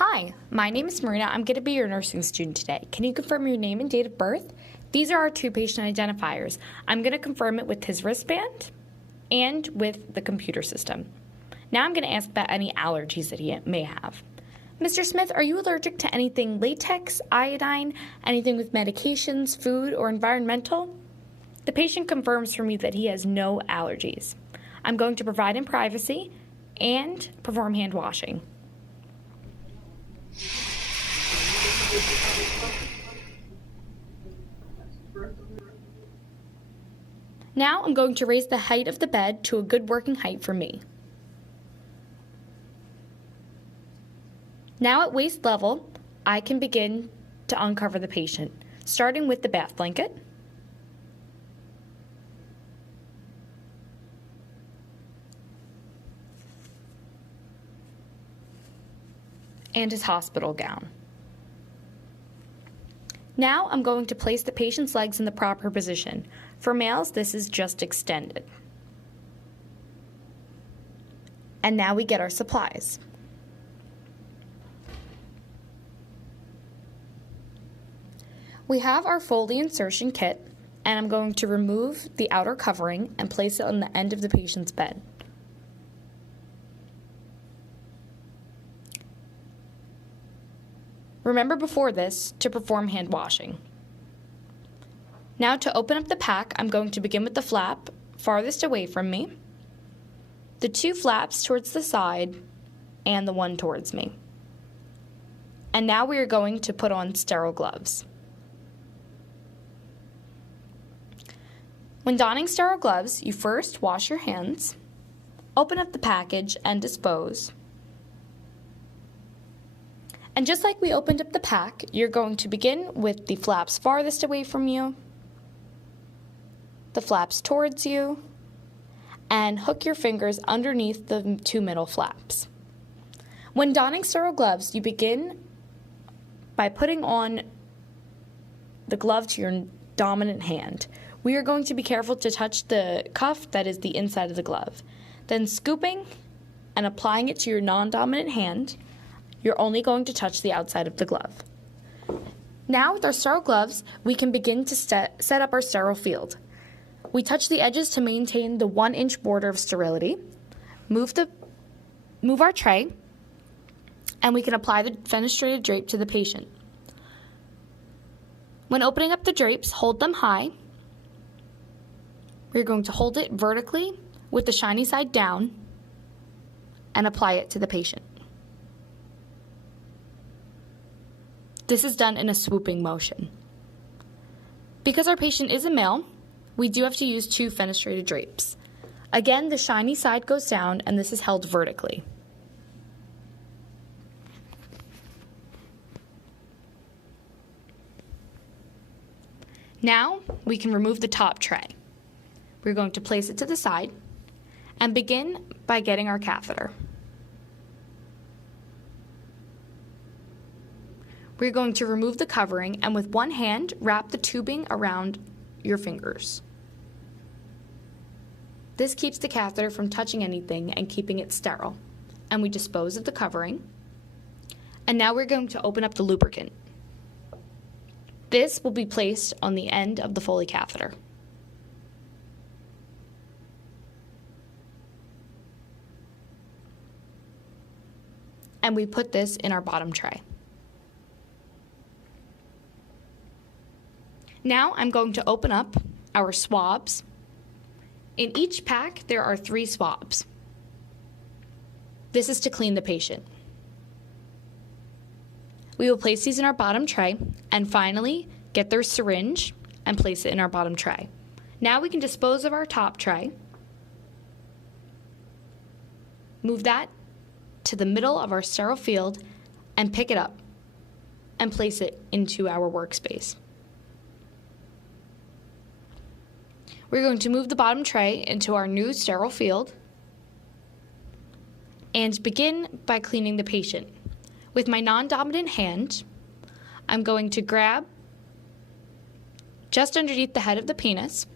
Hi, my name is Marina. I'm going to be your nursing student today. Can you confirm your name and date of birth? These are our two patient identifiers. I'm going to confirm it with his wristband and with the computer system. Now I'm going to ask about any allergies that he may have. Mr. Smith, are you allergic to anything latex, iodine, anything with medications, food, or environmental? The patient confirms for me that he has no allergies. I'm going to provide him privacy and perform hand washing. Now I'm going to raise the height of the bed to a good working height for me. Now at waist level, I can begin to uncover the patient, starting with the bath blanket, and his hospital gown. Now I'm going to place the patient's legs in the proper position. For males, this is just extended. And now we get our supplies. We have our Foley insertion kit, and I'm going to remove the outer covering and place it on the end of the patient's bed. Remember before this to perform hand washing. Now to open up the pack, I'm going to begin with the flap farthest away from me, the two flaps towards the side, and the one towards me. And now we are going to put on sterile gloves. When donning sterile gloves, you first wash your hands, open up the package, and dispose. And just like we opened up the pack, you're going to begin with the flaps farthest away from you, the flaps towards you, and hook your fingers underneath the two middle flaps. When donning sterile gloves, you begin by putting on the glove to your dominant hand. We are going to be careful to touch the cuff that is the inside of the glove. Then scooping and applying it to your non-dominant hand, you're only going to touch the outside of the glove. Now with our sterile gloves, we can begin to set up our sterile field. We touch the edges to maintain the 1-inch border of sterility, move our tray, and we can apply the fenestrated drape to the patient. When opening up the drapes, hold them high. We're going to hold it vertically with the shiny side down and apply it to the patient. This is done in a swooping motion. Because our patient is a male, we do have to use two fenestrated drapes. Again, the shiny side goes down and this is held vertically. Now we can remove the top tray. We're going to place it to the side and begin by getting our catheter. We're going to remove the covering and with one hand wrap the tubing around your fingers. This keeps the catheter from touching anything and keeping it sterile. And we dispose of the covering. And now we're going to open up the lubricant. This will be placed on the end of the Foley catheter. And we put this in our bottom tray. Now I'm going to open up our swabs. In each pack, there are 3 swabs. This is to clean the patient. We will place these in our bottom tray and finally get their syringe and place it in our bottom tray. Now we can dispose of our top tray, move that to the middle of our sterile field and pick it up and place it into our workspace. We're going to move the bottom tray into our new sterile field and begin by cleaning the patient. With my non-dominant hand, I'm going to grab just underneath the head of the penis,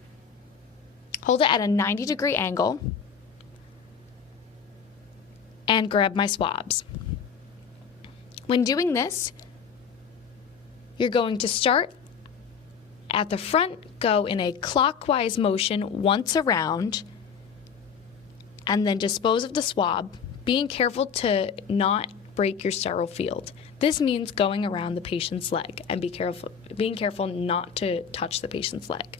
hold it at a 90-degree angle, and grab my swabs. When doing this, you're going to start at the front, go in a clockwise motion once around, and then dispose of the swab, being careful to not break your sterile field. This means going around the patient's leg and being careful not to touch the patient's leg.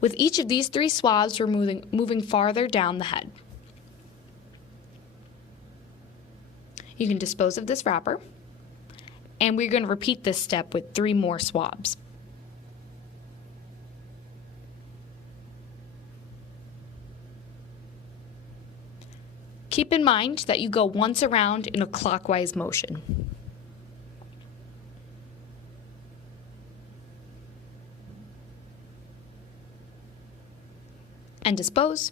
With each of these 3 swabs, we're moving farther down the head. You can dispose of this wrapper, and we're going to repeat this step with 3 more swabs. Keep in mind that you go once around in a clockwise motion. And dispose.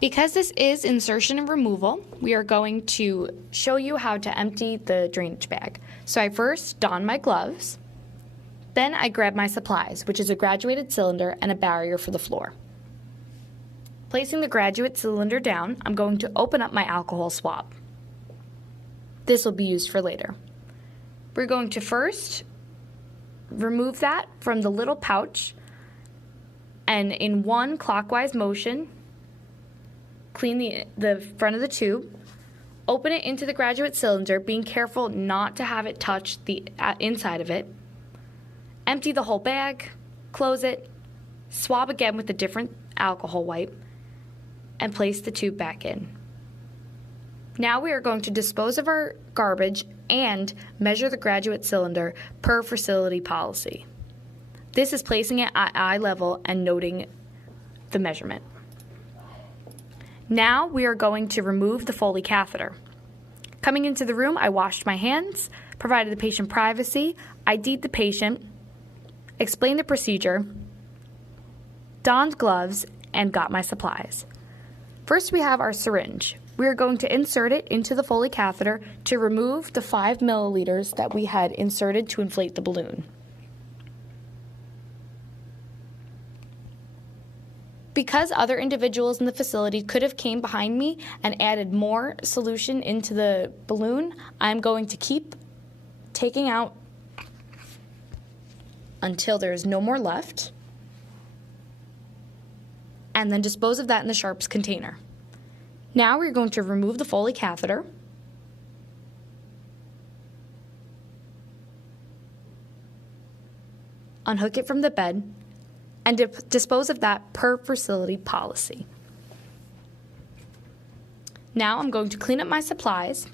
Because this is insertion and removal, we are going to show you how to empty the drainage bag. So I first don my gloves, then I grab my supplies, which is a graduated cylinder and a barrier for the floor. Placing the graduate cylinder down, I'm going to open up my alcohol swab. This will be used for later. We're going to first remove that from the little pouch, and in one clockwise motion, clean the front of the tube, open it into the graduate cylinder, being careful not to have it touch the inside of it, empty the whole bag, close it, swab again with a different alcohol wipe, and place the tube back in. Now we are going to dispose of our garbage and measure the graduate cylinder per facility policy. This is placing it at eye level and noting the measurement. Now we are going to remove the Foley catheter. Coming into the room, I washed my hands, provided the patient privacy, ID'd the patient, explained the procedure, donned gloves, and got my supplies. First, we have our syringe. We are going to insert it into the Foley catheter to remove the 5 milliliters that we had inserted to inflate the balloon. Because other individuals in the facility could have came behind me and added more solution into the balloon, I'm going to keep taking out until there's no more left, and then dispose of that in the sharps container. Now we're going to remove the Foley catheter, unhook it from the bed, and dispose of that per facility policy. Now I'm going to clean up my supplies,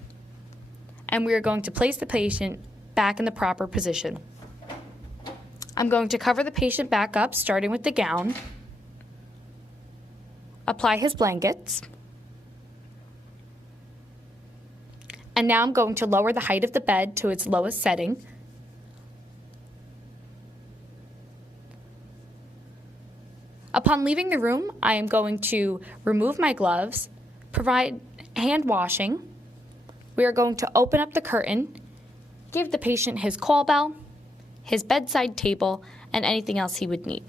and we are going to place the patient back in the proper position. I'm going to cover the patient back up, starting with the gown, apply his blankets, and now I'm going to lower the height of the bed to its lowest setting. Upon leaving the room, I am going to remove my gloves, provide hand washing. We are going to open up the curtain, give the patient his call bell, his bedside table, and anything else he would need.